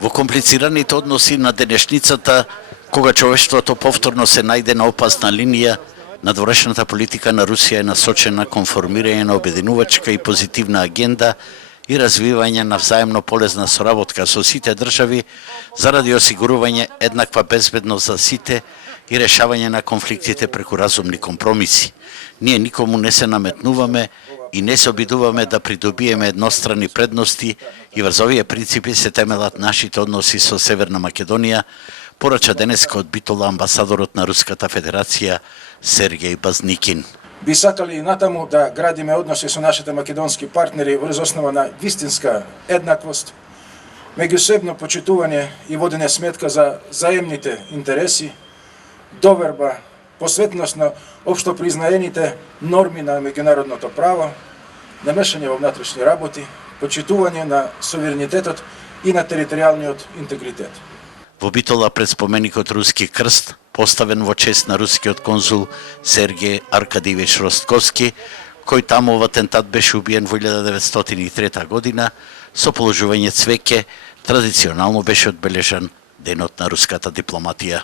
Во комплицираните односи на денешницата, кога човештвото повторно се најде на опасна линија, надворешната политика на Русија е насочена кон формирање на обединувачка и позитивна агенда и развивање на взаемно полезна соработка со сите држави заради осигурување еднаква безбедност за сите и решавање на конфликтите преку разумни компромиси. Ние никому не се наметнуваме и не се обидуваме да придобиеме едностранни предности и врз овие принципи се темелат нашите односи со Северна Македонија, порача денеска од Битола амбасадорот на Руската Федерација Сергеј Базникин. Би сакали и натаму да градиме односи со нашите македонски партнери врз основа на вистинска еднаквост, меѓусебно почитување и водење сметка за заемните интереси, доверба, посветност на општо признаените норми на меѓународното право, намешање во внатрешни работи, почитување на суверенитетот и на територијалниот интегритет. Во Битола пред споменикот Руски крст, поставен во чест на рускиот конзул Сергеј Аркадиевич Ростковски, кој таму во атентат беше убиен во 1903 година, со положување цвеќе, традиционално беше одбележан денот на руската дипломатија.